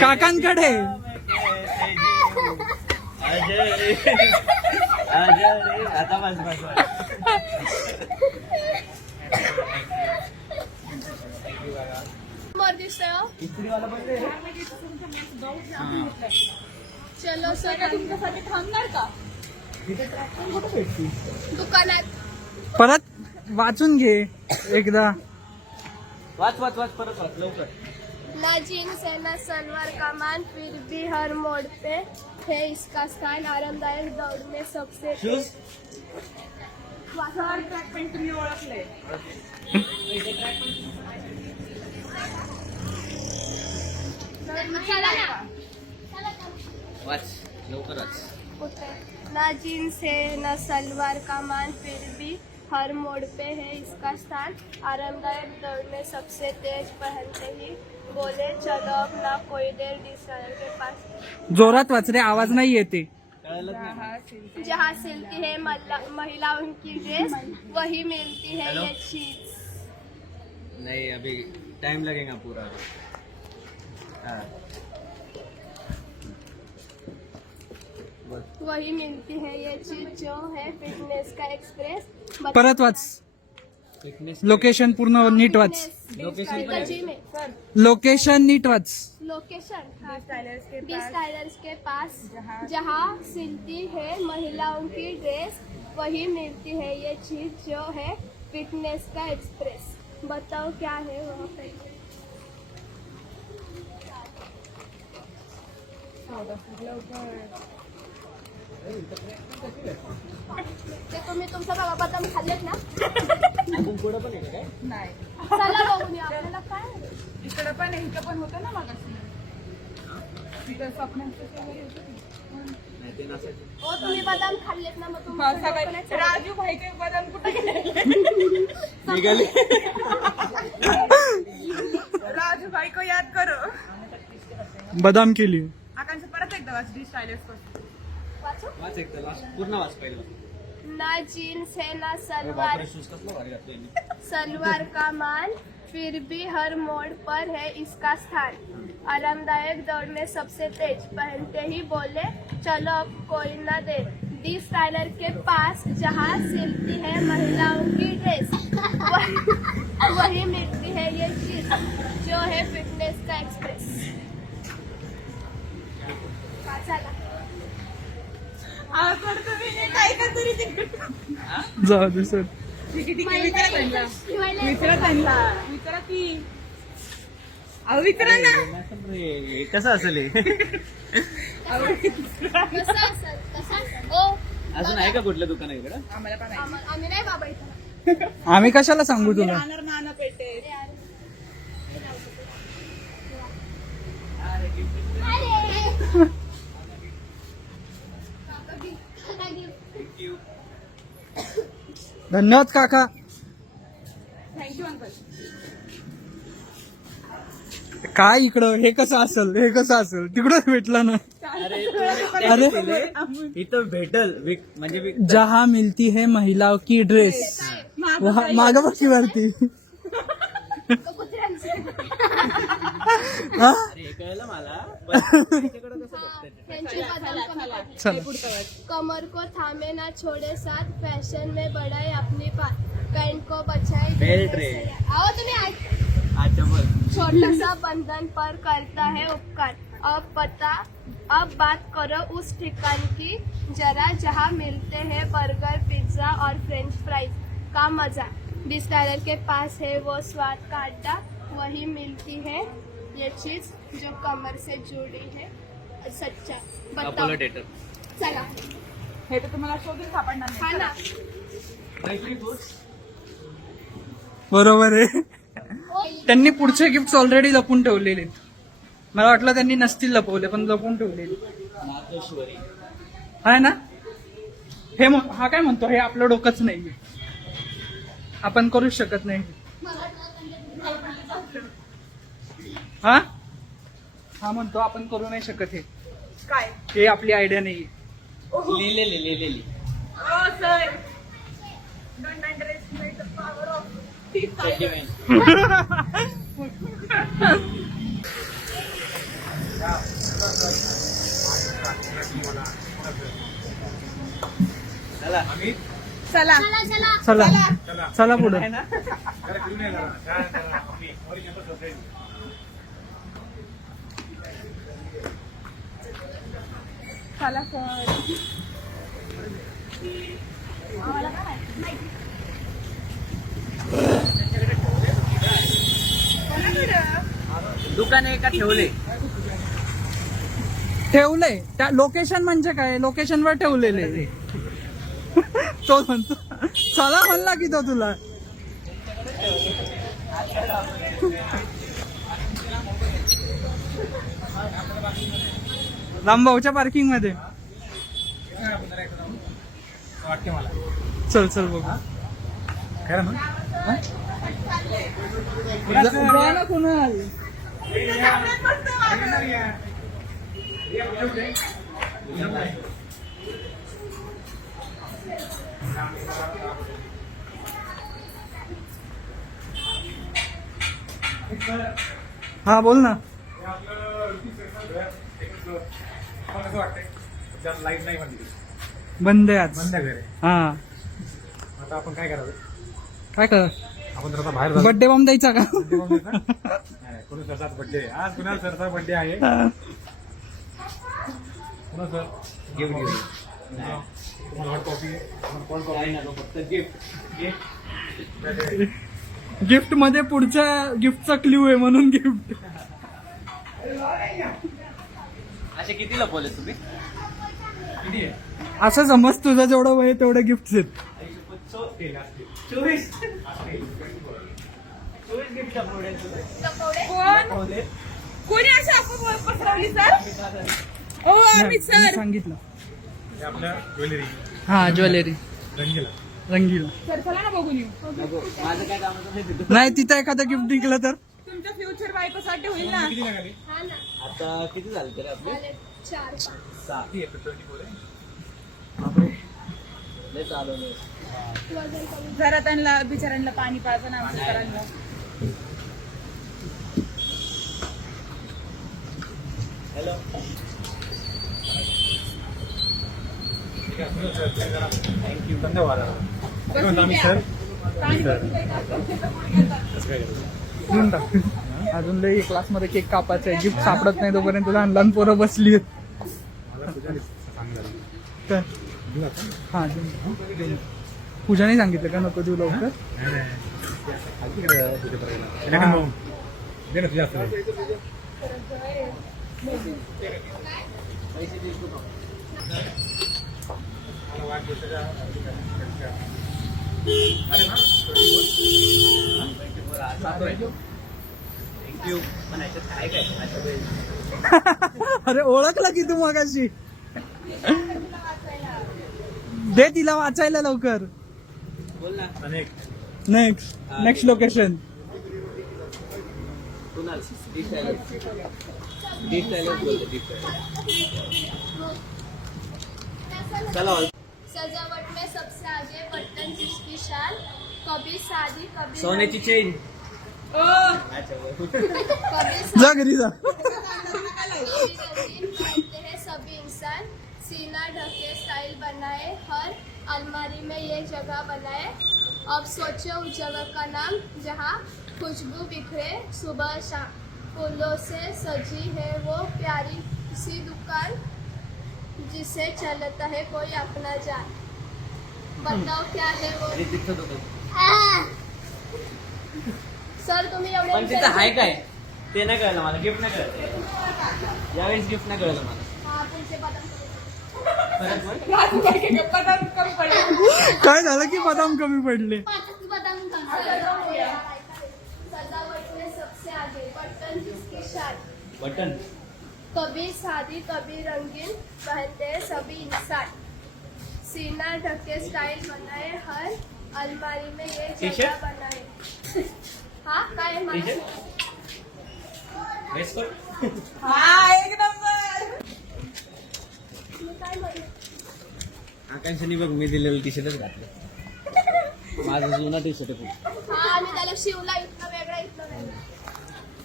काकांकडे आता बस बस चलो सर तुमच्यासाठी थांबणार का दुकानात परत वाचून घे एकदा वाच वाच वाच परत वाच लवकर ना जीन्स है ना सलवार कमान फिर भी हर मोड़ पे है इसका स्थान आरामदायक दौड़ने सबसे शूज ट्रॅक पॅन्ट तुम्ही ओळखले वाच लवकर वाच ना जीन्स है ना सलवार कमान फिर भी हर मोड़ पे है इसका स्थान आरामदायक दौड़ने सबसे तेज पहनते ही बोले चलो अब ना कोई देर डिसाइडर के पास जोरात वाच रे, आवाज नाही येते. जहाँ सिलती है महिलाओं की ड्रेस वही मिलती है ये चीज. नहीं अभी टाइम लगेगा पूरा. हाँ. वही मिलती है ये चीज जो है फिटनेस का एक्सप्रेस. परत वाच. लोकेशन पूर्ण नीट वाच. लोकेशन नीट वाच. लोकेशन डिस्टाइलर्स के पास जहाँ सिलती है महिलाओं की ड्रेस वही मिलती है ये चीज जो है फिटनेस का एक्सप्रेस. बताओ क्या है वहाँ पे. ते तुम्ही तुमचा बाबा बदाम खाल्लेत ना. पुढं पण आहे काय नाही चला बघून या. आपल्याला काय इकडं पण आहे, इकडं पण होतं ना मागाशी. तिथं स्वप्नांचं वगैरे होतं की. नाही ते नसेल. हो तुम्ही बदाम खाल्लेत ना मग हा, तुम्ही सगळे राजू भाई काही बदाम कुठे गेले? निघाले. राजू भाई को याद करो. बदाम केली. आकांक्षा परत एकदा वाच स्टायलिश पासून. वाचू. वाच एक तर पूर्ण वाच पहिलं. ना जीन्स है ना बापरे सलवार शूज कसलं भारी घातलं यांनी. सलवार का मान फिर भी हर मोड़ पर है इसका स्थान. आरामदायक दौड़ने सबसे तेज पहनते ही बोले चलो अब कोई ना दे दी स्टाइलर के पास जहाँ सिलती है महिलाओं की ड्रेस वही मिलती है ये चीज जो है फिटनेस का एक्सप्रेस. चला काय का तरी तिकडे जाऊ दे सर. ठीक आहे विचारा त्यांना. विचारा त्यांना. विचारा की अहो विचारा ना. कसं असेल हे? अजून आहे का कुठलं दुकान आहे इकडं. आम्हाला पण आहे. आम्ही नाही बाबा इथं. आम्ही कशाला सांगू तुला. राहणार नाना पेटे. धन्यवाद काका. Thank you uncle. काय इकडं हे कसं असेल, हे कसं असेल तिकडच भेटलं ना. अरे इथं भेटल म्हणजे जहा मिलती है महिलाओं की ड्रेस माग बघी वरती. हा? हे कळलं मला पण त्याच्याकडं कसं बघताय ते? त्यांची बदाम चला. कमर को थामे ना छोड़े साथ फैशन में बढ़ाए अपनी बात पैंट को बचाए बेल्ट रे. आओ तुम्ही अच्छा बोल. छोटा सा बंधन पर करता है उपकार. अब बात करो उस ठिकान की जरा जहाँ मिलते हैं बर्गर पिज्जा और फ्रेंच फ्राइज का मजा. डिस्टाइलर के पास है वो स्वाद का अड्डा वही मिलती है ये चीज जो कमर से जुड़ी है सच्चा. बताओ अपोलो थिएटर. चला. हे तर तुम्हाला शोधून सापडणार हा नाही. ना. बरोबर आहे. त्यांनी पुढचे गिफ्ट ऑलरेडी लपून ठेवलेले. मला वाटलं त्यांनी नसतील लपवले पण लपून ठेवलेले. नागेश्वरी. आहे ना. हे हा काय म्हणतो, हे आपलं डोकंच नाही, आपण करूच शकत नाही. हा हा म्हणतो आपण करू नाही शकत. काय हे आपली आयडिया नाही. लिहिलेली. Oh sir don't underestimate the power of tip. चला चला चला चला पुढे. आहे ना चला सर. दुकान आहे का ठेवले ठेवलंय त्या लोकेशन म्हणजे काय, लोकेशनवर ठेवलेले. तो म्हणतो चला म्हणला की तो तुला. रामभाऊच्या पार्किंग मध्ये. वाटते मला चल चल बघू. खरं मग जा ना कुणाल. हा बोल ना. लाईट नाही म्हणली बंद आहे आज. बंद आहे घरी. हा आता आपण काय करावं काय कर. आपण तर आता बाहेर जाऊ. बर्थडे बॉम्ब द्यायचा का. कुणा सरचा बर्थडे आज कुणाल सरचा बर्थडे आहे. कुणा सर गिफ्ट तुम्हाला हॉट कॉफी कोण फक्त गिफ्ट गिफ्ट मध्ये पुढच्या गिफ्टचा क्ल्यू आहे म्हणून गिफ्ट. असे किती लपवले तुम्ही किती आहे असं समज तुझं जेवढं वय आहे तेवढे गिफ्ट आहेत. 24 गिफ्ट लपवले कोण कोणी असं आपण पसरवली सर. ओ अमित मी सर. सांगितलं. हे आपल्या ज्वेलरी हा ज्वेलरी रंगीला रंगीला. सर चला ना बघून येऊ. माझं काय काम होतं नाही तिथं एखादं गिफ्ट निघलं तर. तुमच्या फ्युचर बायकोसाठी होईल ना. किती लागली हा ना आता किती झाले तरी आपले झाले 4-5. 6 24 लय चालवलं वजन कमी. जरा त्यांना बिचाऱ्यांना पाणी पाजा ना आमच्या सरांना. हॅलो थँक्यू धन्यवाद. आम्ही सर देऊन टाक. अजून लई क्लासमध्ये केक कापायचा आहे. गिफ्ट सापडत नाही तोपर्यंत लहान लहान पोरं बसली आहेत. मला तुझ्या सांगितलं काय? देऊ आता? हा देऊन टाक. देऊन टाक. पूजाने सांगितलं का नको देऊ लवकर. नाही, नाही. खालती इकडे तुझ्या पर्यंत. इकडे हा. मग. दे ना तुझ्या हाताने. मला वाढदिवसाच्या थँक्यू पण याच्यात काय काय अरे ओळखलं की तू मगाशी. दे तिला वाचायला लवकर. बोल ना अनेक नेक्स्ट लोकेशन. कुणाल डिश बोलते चला सजावट में सबसे आगे बटन जिसकी शान कभी शादी कभी सोन्याची चेन ओ कभी जा घरी जा. पहनते हैं सभी इंसान. सीना ढके स्टाइल बनाए, हर अलमारी में ये जगह बनाए. अब सोचो उस जगह का नाम जहाँ खुशबू बिखरे सुबह शाम. फूलों से सजी है वो प्यारी सी दुकान जिसे चलता है कोई अपना जान. बताओ क्या है वो. सर तुम्ही पण एवढे तिथं आहे काय ते नाही कळलं मला. गिफ्ट नाही कळलं यावेळेस. गिफ्ट नाही कळलं मला. हा तुमचे बदाम परत बोल. राजू काय काय बदाम कमी पडले. काय झालं की बदाम कमी पडले. बदाम सजावट में सबसे आगे बटन जिसकी शान. बटन कभी शादी कभी रंगीन पहनते हैं सभी इंसान. सीना ढके स्टाइल बनाए, हर अलमारी में ये जगह टी-शर्ट? बनाए. हाँ काय आहे मला? ड्रेस कोड हा एक नंबर. मी काय म्हणू? आकांक्षाने बघ मी दिलेलं टी शर्टच घातलं. माझा जुना टी शर्ट हा आणि त्याला शिवला इथलं वेगळा इथलं वेगळा.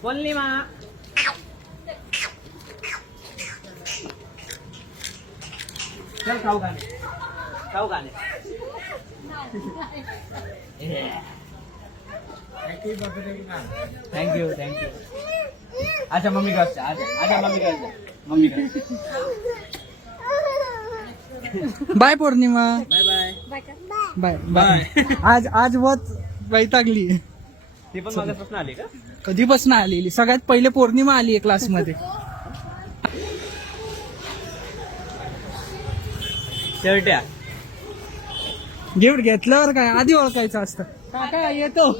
बोलली मा चल खाऊ गाणे थँक्यू थँक्यू. अच्छा मम्मी का अच्छा अच्छा मम्मी का मम्मी का. Bye Pournima. Bye bye bye. आज आज बहुत वैतागली. ती पण माझ्यापासून आली का? कधीपासून आलेली सगळ्यात पहिले पौर्णिमा आली क्लासमध्ये. शर्ट्या गिफ्ट घेतल्यावर काय आधी ओळखायचं असतं. काका येतो.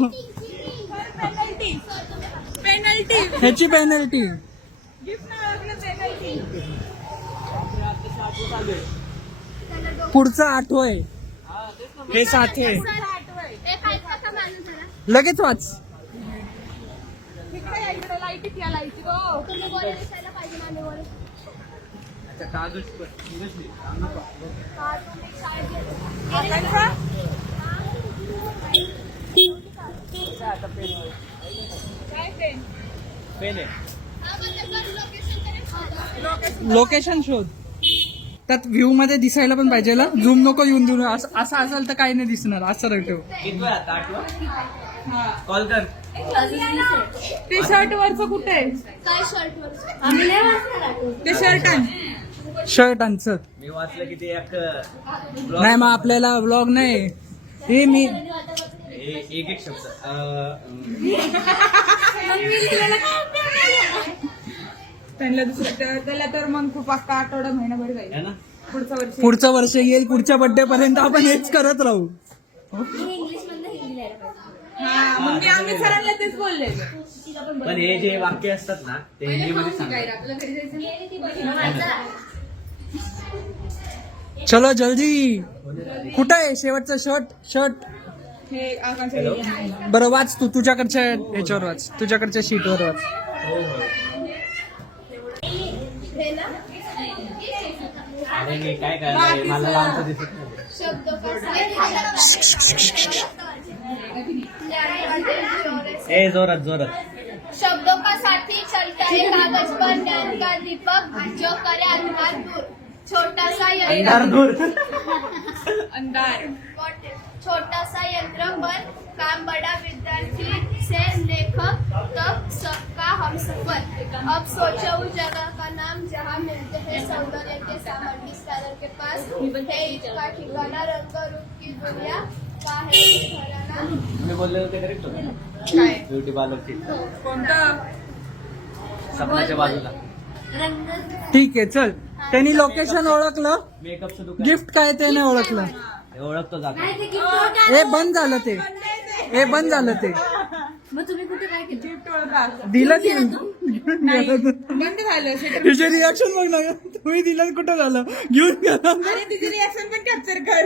पेनल्टी ह्याची पेनल्टी. गिफ्ट नाही ओळखलं पेनल्टी. पुढचं आठवय हे साठे. लगेच वाच. इकडे या, इकडे लाईटीत या, लाईटीत. हो. तुम्ही गोरे दिसायला पाहिजे मांडीवर. अच्छा कागद पण. का तुम्ही शाळेत गेले? काकांचा? काय पेन? पेन आहे. लोकेशन शोध. त्यात व्ह्यू मध्ये दिसायला पण पाहिजे ना. झूम नको येऊन देऊ. असं असेल तर काही नाही दिसणार. असं ठेव. किती वेळ आता 8 कॉल कर. ते शर्ट वरचं कुठे आहे? काय शर्टवर? आम्ही नाही वाचणार आहोत. ते शर्ट आण. Shirt answer. मी वाचलं की ते एक नाही मग आपल्याला व्लॉग नाही. हे मी एक एक शब्द त्यांना दुसरं त्याला तर मग खूप अख्खा आठवडा महिनाभर जाईल. है ना. पुढचं वर्ष. पुढचं वर्ष येईल. पुढच्या बर्थडे पर्यंत आपण हेच करत राहू. इंग्लिश मधनं हिंदी लिहायला पाहिजे. हा मग मी आम्ही सरांना तेच बोलले. पण हे जे वाक्य असतात ना ते हिंदीमध्ये सांगा. आपल्याला घरी जायचं. चलो जल्दी. कुठं आहे शेवटचं शर्ट. हे आकांक्षा. बरं वाच तू. तुझ्याकडच्या ह्याच्यावर वाच. तुझ्याकडच्या शीटवर वाच. हो हो. हे ना अरे हे काय काय मला लांबचं दिसत नाही. शब्दों का ए जोरात जोरात. शब्दों का साथी चलता है कागज पर ज्ञान का दीपक जो करे अंधकार दूर. छोटा सा अंधार यंत्र दूर. अंधार. छोटा सा यंत्र पर काम बड़ा विद्यार्थी से लेखक तक सबका हम सफर. अब सोचो उस जगह का नाम जहाँ मिलते हैं सौंदर्य के सामर्थ्य स्कैनर के पास है इसका ठिकाना रंग रूप की दुनिया का है ये घराना. मी बोलले होते करेक्ट होते. काय? ब्युटी पार्लरची कोणतं? सपनाच्या बाजूला. ठीक आहे चल. त्यांनी लोकेशन ओळखलं. मेकअपचं दुकान. गिफ्ट काय ते नाही ओळखलं. हे ओळखतो जातो. हे बंद झालं ते. हे बंद झालं ते. मग तुम्ही कुठे काय केलं? गिफ्ट ओळखा. दिलं ते. नाही बंद झालं. शेटर. तिचे रिॲक्शन बघ ना. तुम्ही दिलं कुठं झालं. घेऊन गेला. आणि तिची रिॲक्शन पण कॅप्चर कर.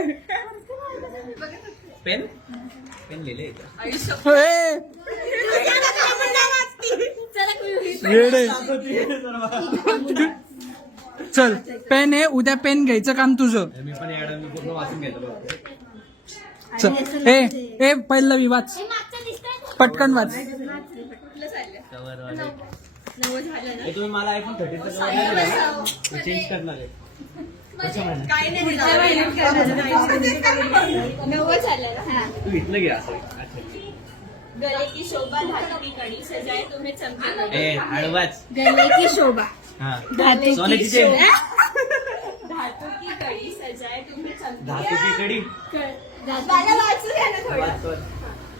पेन पेन लिहिले आयुष्य. हे, वेडे. चल पेन आहे. उद्या पेन घ्यायचं काम तुझं. मी पण ऍडम पूर्ण वाचून घेतो बघ. चल ए पहिलं मी वाच. पटकन वाच. कवर वाले. हे तुम्ही मला आयफोन 13 चा कवर नाही दिला ना? मी चेंज करणार आहे. पुढच्या महिन्यात. काय नाही नवं झालं ना. तू इथलं घे असं. अच्छा. गले की शोभा धातु की कड़ी सजाए तुम्हें चमके. ए हळवाच. गले की शोभा हा धातु सोन्याची की चेन. शोभा धातु की कड़ी सजाए तुम्हें चमके. धातूची कडी. मला वाचू द्या ना थोडं. वाच, वाच.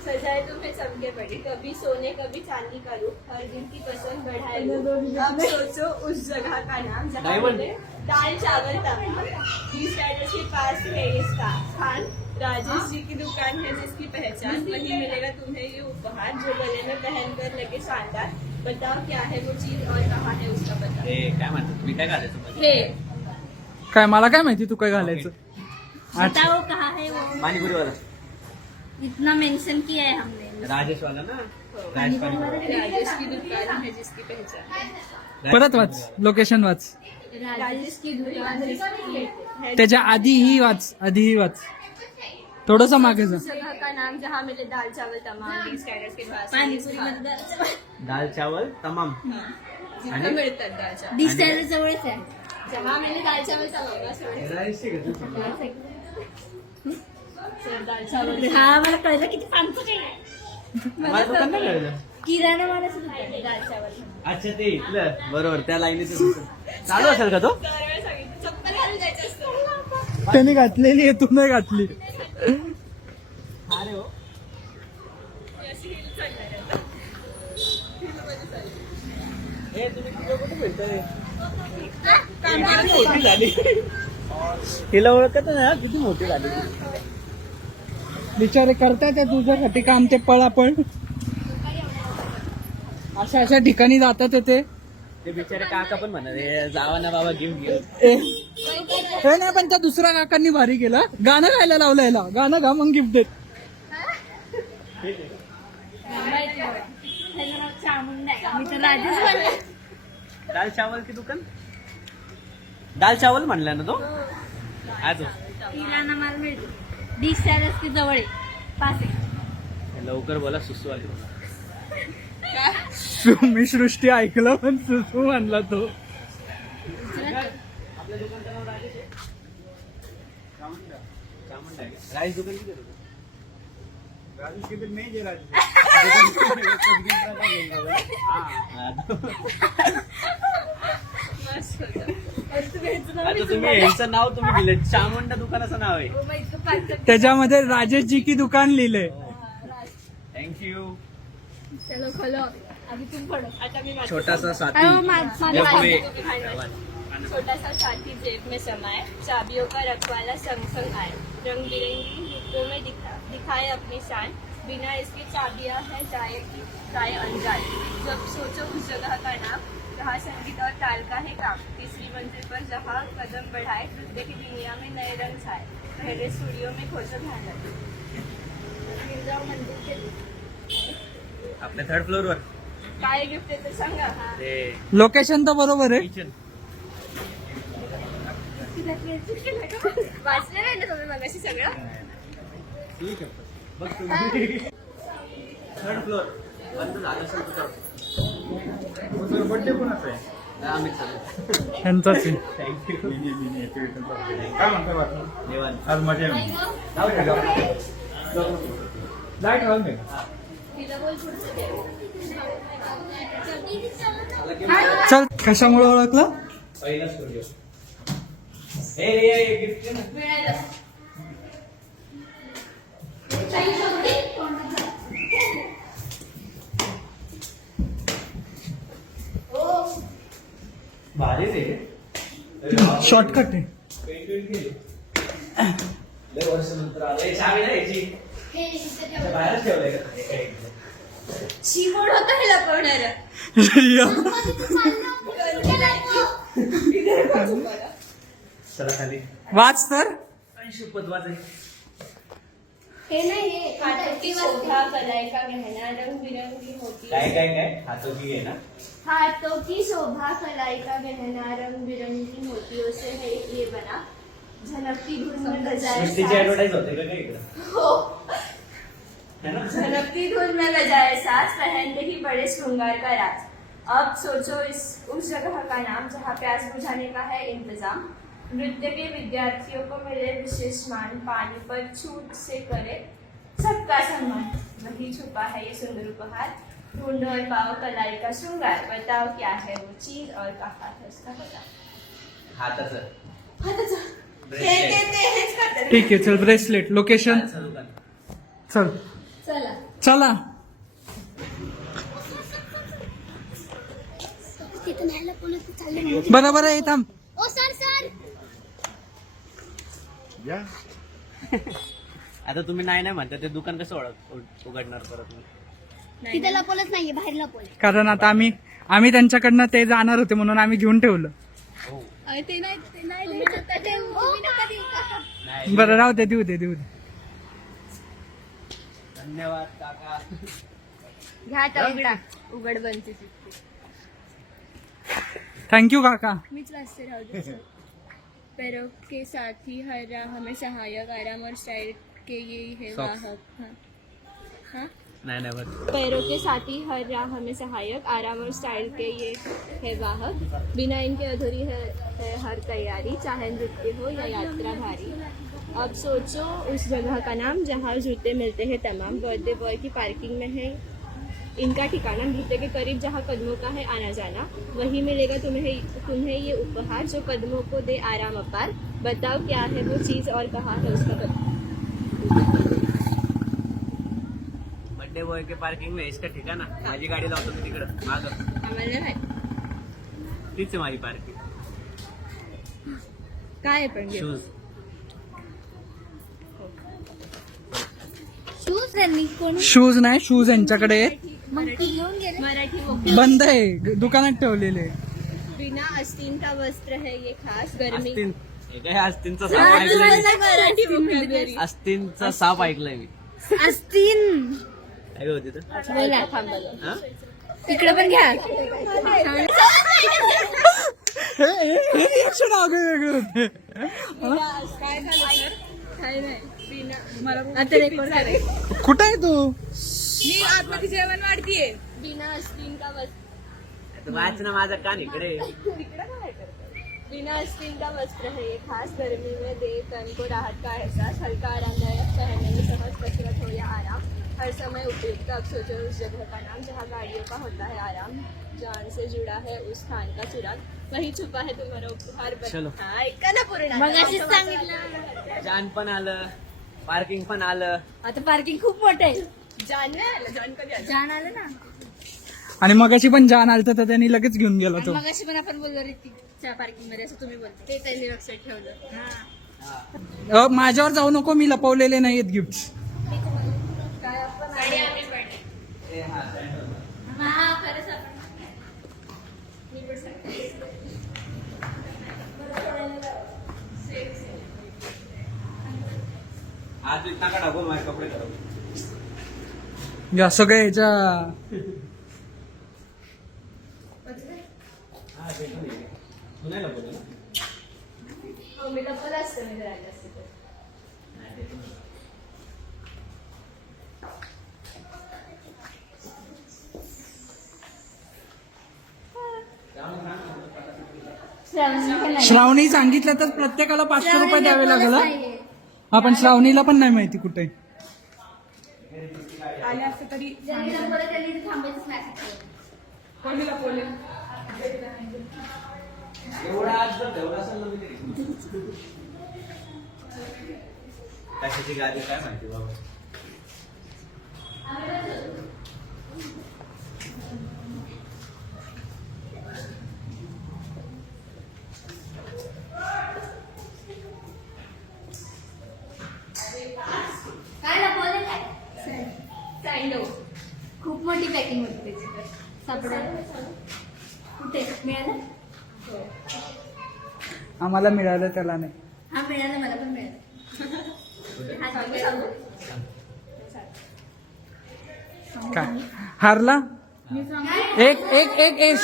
सजाए तुम्हें चमके पड़ी कभी सोने कभी चांदी का रूप हर दिन की पसंद बढ़ाए रूप. अब सोचो उस जगह का नाम जहाँ डायमंड. मिले दाल चावल तमाम. बीस स्टार्टर्स के पास है इसका स्थान. राजेश जी की दुकान है जिसकी पहचान. वही मिलेगा तुम्हें ये उपहार जो गले में पहनकर लगे शानदार. बताओ क्या है वो चीज और कहाँ है उसका पता. ए काय म्हणतात मी काय घालायचं मध्ये? हे काय मला काय माहिती तू काय घालायचं. बताओ कहाँ है वो. पाणीपुरी वाला. इतना मेंशन किया है हमने. राजेश वाला ना. राजेश पाणीपुरी. राजेश की दुकान है जिसकी पहचान. परत वाच. लोकेशन वाच. राजेश की दुकान है त्याच्या आधीही वाच. थोडस मागे जा. उस जगह का नाम जहाँ मिले दाल चावल तमाम. 20 कैरेट्स के पास पानीपुरी दाल चावल तमाम. जिथं मिळतात दाल चावल. आणि- जवळच आहे. जहाँ मिले दाल चावल तमाम. राजेशची का तू? हा मला कळलं किती सांगतो ते. मला दुकान नाही कळलं. किराणा मला सुद्धा कळलं, दाल चावल. अच्छा ते इथलं बरोबर त्या लाईनीच चालू असेल का तो दरवेळेस सांगितलं चप्पल घालून जायचं असतं. त्याने घातलेली आहे, तू नाही घातली. अरे हो ही अशी हिल चालणार आहे आता. हिलमध्ये चालली. हे तुम्ही कुठे भेटताय मोठी झाली तिला ओळखत ना किती मोठी झाली बिचारे करताय ते तुझ्यासाठी काम, ते पळापळ अशा अशा ठिकाणी जातात ते. ते बिचारे काका पण म्हणा रे जावा ना बाबा गिफ्ट घेऊन हे नाही, पण त्या दुसऱ्या काकांनी भारी केलं, गाणं गायला लावलं याला, गाणं गा मग गिफ्ट देत. त्याचं नाव चामुंडा आहे. मी तर राजेश बोलले. दाल चावल की दुकान दाल चावल म्हणला ना तो आज किराणा माल मिळतो. डिश रस्ते जवळ आहे, पास आहे. लवकर बोला सुसू आली मी सृष्टी ऐकलं पण सुसू म्हणला तो. आपल्या दुकानचं नाव राजेश आहे चामुंडा आहे का? राजेश दुकान किती होतं? मस्त होतं. आता तुम्ही यांचं नाव तुम्ही दिलं चामुंडा दुकानाचं नाव आहे मग इतकं पाच त्याच्यामध्ये राजेशजी की दुकान लिहिलंय. थँक्यू चलो खोलो अभी तुम पढ़ो. आता मी माझं छोटासा साथी अरे माझं जब माझं. में छोटा सा साथी जेब में समाए, चाबियों का रखवाला संग संग आए, रंग बिरंगी रूपों में दिखाए अपनी शान, बिना इसकी चाबियां है जाए अनजान. जब सोचो उस जगह का नाम, जहाँ संगीत और ताल का है काम, तीसरी मंजिल पर जहाँ कदम बढ़ाए, नृत्य की दुनिया में नए रंग छाए, पहले स्टूडियो में खोजो ध्यान गिरजाव मंदिर के आपल्या थर्ड फ्लोअर वर काय गिफ्ट आहे ते सांगा. ते लोकेशन तर बरोबर आहे. किचन वाचलं नाही ना तुम्ही मगाशी सगळं. ठीक आहे बघ तुम्ही थर्ड फ्लोअर बंद झालं असेल तुझं बर्थडे कोणाचा आहे आम्ही चालू ह्यांचाच आहे. थँक्यू काय म्हणता बाकी निवांत आज मजा आहे लाईट घालून दे चल, कशामुळे ओळखलं? पहिला स्टुडिओ ए गिफ्ट भारी रे शॉर्टकट आहे. लय वर्ष नंतर आलं चावी ना याची बाहेरच ठेवलंय का शिवण होतं हे लपवणार. चला खाली वाच तर. शपथ वाच हे नाही हे हाथों की शोभा कलाई का गहना रंग बिरंगी होती काय काय काय हातों की आहे ना हाथों की शोभा कलाई का गहना रंग बिरंगी मोतियों से है ये बना, झलकती धुन में बजाए सृष्टीची साज. ऍडव्हर्टाईज होते का काय इकडं हो. है ना झलकती धुन में बजाए साज, पहनते ही बड़े श्रृंगार का राज. अब सोचो उस जगह का नाम जहाँ प्यास बुझाने का है इंतजाम, नृत्य के विद्यार्थियों को मिले विशेष मान, पानी पर छूट से करे सबका सम्मान. वही छुपा है ये सुंदर उपहार, ढूंढो और पाओ कलाई का श्रृंगार. बताओ क्या है वो चीज और कहाँ है उसका पता. हाताचं हेच करतात. ठीक आहे, चल. Bracelet location. दुकान चल चला. चला. तिथं न्यायला कोणी चालले. बरोबर आहे. थांब. ओ सर सर. आता तुम्ही नाही म्हणता ते दुकान कसं उघडणार परत मग तिथे लपवलंच नाहीये, बाहेर लपवलं. कारण आता आम्ही त्यांच्याकडनं ते जाणार होते म्हणून आम्ही घेऊन ठेवलं. ते नाही ते नाही बरं राहू दे, देऊ दे. धन्यवाद काका घ्या आता उघडा. उघड बनते. थँक्यू काका. मीच वाचते राहू दे. पैरों के साथ ही हर राह में सहायक, आराम और स्टाइल के ये है Socks. वाहक. हाँ नाही बस पैरों के साथ ही हर राह में सहायक, आराम और स्टाइल के ये है वाहक, बिना इनके अधूरी है हर तैयारी, चाहे नृत्य हो या यात्रा भारी. अब सोचो उस जगह का नाम जहाँ जूते मिलते हैं तमाम। बर्थडे बॉय की पार्किंग में है इनका ठिकाना। जूते के करीब जहाँ कदमों का है आना जाना, वही मिलेगा तुम्हें ये उपहार जो कदमों को दे आराम अपार। बताओ क्या है वो चीज़ और कहाँ है उसका पता। बर्थडे बॉय के पार्किंग में इसका ठिकाणा, माझी गाडी लावतो मी तिकडं मागं, आम्हाला नाही तीच आहे माझी पार्किंग. काय आहे पण शूज. शूज त्यांनी कोण शूज नाही, शूज यांच्याकडे आहेत. मग ती घेऊन गेले. मराठी वोकॅब. बंद आहे, दुकानात ठेवलेले. बिना आस्तीन का वस्त्र है ये खास गर्मी. आस्तीन. हे काय आस्तीनचा साप ऐकलंय मी. मराठी vocabulary. आस्तीनचा साप ऐकलंय मी. असतील काय गं होती तर? बोला थांबलं. हा? तिकडे पण घ्या. हे रिएक्शन वेगळे होते. काय झालं? काय नाही. बिना आता रेकॉर्ड करे. कुठं आहे तू? मी आतमध्ये जेवण वाढतीये. बिना आस्तीन का वस्त्र. तू वाच ना माझा कान इकडे. बिना आस्तीन का वस्त्र है ये खास गर्मी में दे तन को राहत का एहसास। हल्का आरामदायक पहनने में सहज कसरत हो या आराम, हर समय उपयुक्त। अब सोचो उस जगह का नाम जहाँ गाड़ियों का होता है आराम। जान से जुड़ा है उस स्थान का सुराग, वही छुपा है तुम्हारा उपहार। चलो. हाँ, ऐका ना पूर्ण. मग अशीच सांगितलं. जान पण आलं, पार्किंग पण आलं. आता पार्किंग खूप मोठं आहे. जान नाही आलं. जान कधी आलं? जाण आलं ना. आणि मगाशी पण जान आलत तर त्यांनी लगेच घेऊन गेला तो. मग अशी पण आपण बोललो ऋतिकच्या पार्किंग मध्ये असं तुम्ही बोलते. ते त्यांनी लक्षात ठेवलं. माझ्यावर जाऊ नको, मी लपवलेले नाहीत गिफ्ट. हा खरंच आपण आज इतना का टाकून माझे कपडे करू. या सगळ्या ह्याच्या तू नाही लपवलं ना? हो, मी लपवलं असतं मी जर आले असते तर. श्रावणी सांगितलं तर प्रत्येकाला 500 रुपये द्यावे लागेल हा? आपण श्रावणीला पण नाही माहिती कुठे. आले असते तरी त्यांनी थांबायचंच नाही. कोणी लपवले. एवढा आज जर ठेवला असेल ना मी तरी. कशाची गाडी काय माहिती बाबा. काय लपवले काय? सँडो. खूप मोठी पॅकिंग होती त्याची तर. सापडायला कुठे मिळालं? आम्हाला मिळालं त्याला नाही. हा मिळालं, मला पण मिळालं. हा सांगू. काय हारला? काय? एक एक एक एक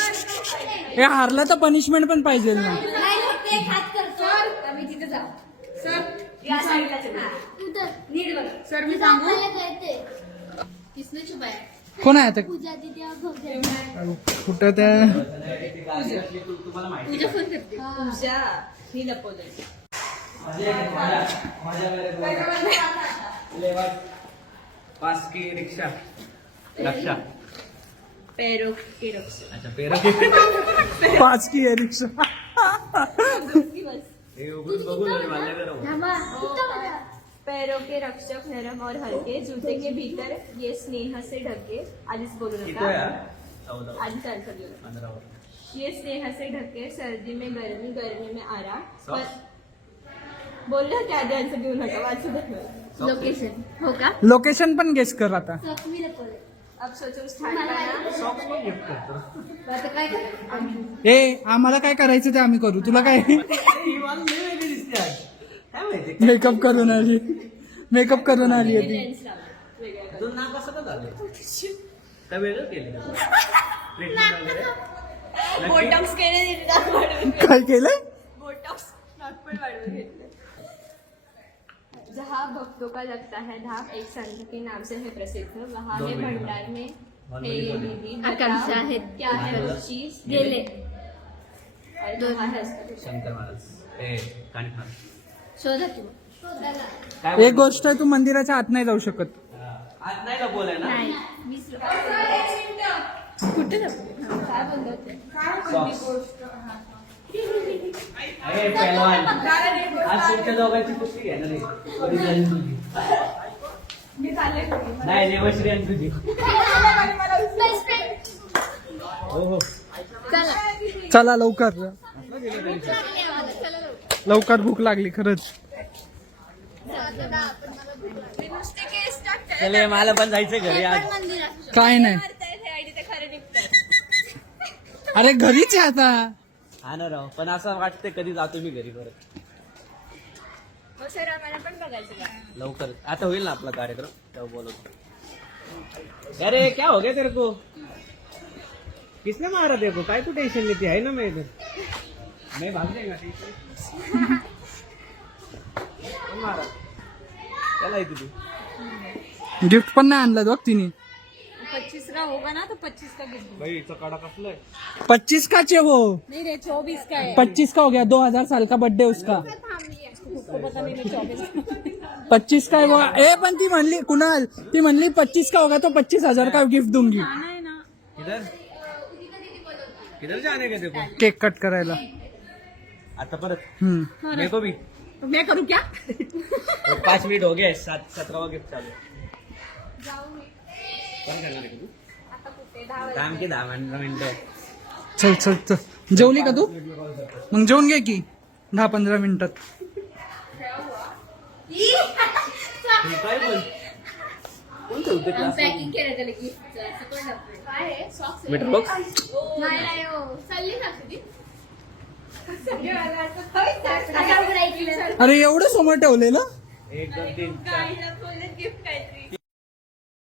हे हारला तर पनिशमेंट पण पाहिजे ना. नाही, फक्त एक हात करतो. आम्ही तिथे जाऊ. सर या साईडला चल. इथं नीट बघ. सर मी सांगू. किसने छुपाया? कोण आहे आता? पूजा दीदी और भव्या. कुठं त्या तुम्हाला माहिती. पूजा फोन करते. पूजा ही लपवलं. पास की रिक्षा. रक्षा. पैरों के रक्षा. अच्छा पेरा की. 5 की आहे रिक्षा. हे उघडून बघून आणि मला गरम. थांबा. कुठं बघा? पैरों के रक्षक नरम और हल्के, जूते के भीतर ये स्नेह से ढके. आधीच बोलू किती नका. वेळा? 14 आधीच आन्सर देऊ नका. 15 वर. ये स्नेह से ढके, सर्दी में गर्मी, गर्मी में आराम. सॉक्स. पर बोललं त्या आधी आन्सर देऊ नका. वाचू दे. लोकेशन. हो का? लोकेशन पण गेस कर आता. सॉक्स मी लपवले. अब सोचो उस स्थान मला का माहिती नाम. आहे. सॉक्स पण गिफ्ट करतो. आता काय करायचं? ए आम्हाला काय करायचं ते आम्ही करू. तुला काय? ही मला लई वेगळी दिसते आज. काय माहिती. मेकअप करून आली. मेकअप करून आली होती. लेन्स लावले वेगळ्या कलर. तुझं नाक कसं का झालं? काय वेगळं केलं का? Treatment वगैरे? नक्की? बोटॉक्स केले नाक वाढवून घेतले. काय केलंय? बोटॉक्स नागपूर वाढवून घेतले. जहाँ भक्तों का लगता है धाम, एक संत के नाम से है प्रसिद्ध, वहाँ है भंडार में है ये दीदी. आकांक्षा है. क्या है वो चीज? गेले. और कहाँ है उसका? शंकर महाराज. ए कानिक महाराज. शोधा तू. काय एक गोष्ट आहे, तू मंदिराच्या आत नाही जाऊ शकत. आज नाही का बोलाय ना नाही 20 रुपये. कुठे जाऊ? काय बोलले होते? अरे पहलवान आज तुमच्या दोघांची कुस्ती घेणार आहे. कधी झाली तुझी? नाही देवश्री आणि तुझी. Best friend. हो हो चला. चला लवकर, चला लवकर. लवकर भूक लागली खरंच. चले मला पण जायचं घरी आज. पण मंदिर असू शकतं. काय नाही, ते खरं निघतात. अरे घरीच आहे आता. हा ना राव, पण असं वाटतंय कधी जातो मी घरी परत. मग सर आम्हाला पण बघायचं का? लवकर आता होईल ना आपला कार्यक्रम, तेव्हा बोलवतो. अरे क्या हो गया तेरे को? किसने मारा तेरे को? काय तू टेंशन लेती है ना मैं इधर. मैं भाग जाएगा टेंशन. कौन मारा? चला इथे तू. गिफ्ट पण नाही आणलं बघ तिने. 25 का होगा ना तो 25 का गिफ्ट. भाई इथं कडा कसलाय? 25 का चे वो, नहीं रे 24 का है. 25 का हो गया, 2000 साल का बर्थडे उसका. उसको पता नहीं मैं 24. 25 का है वो. ए पण ती म्हणली कुणाल, ती म्हणली 25 का होगा तो 25,000 का गिफ्ट दूंगी. है ना. किधर किधर जाने का देखो. केक कट करायला. आता परत हम्म. मेरे को भी तो मैं करूँ क्या? 5 मिनिट हो गए. 17वां गिफ्ट चालू. काय करणार आहे तू? काम की 10 मिनिटं. चल चल चल, जेवली का तू? मग जेवून घे की 10-15 मिनिटात. हे काय बोल कोण ठेवते क्लास? पॅकिंग केलं त्याला गिफ्टचं. असं कोण टाकतं? काय आहे? Socks meter box. नाही नाही हो चालली का तुझी? आता उघडायची. अरे एवढं समोर ठेवलेलं. 1 2 3 4. गिफ्ट काय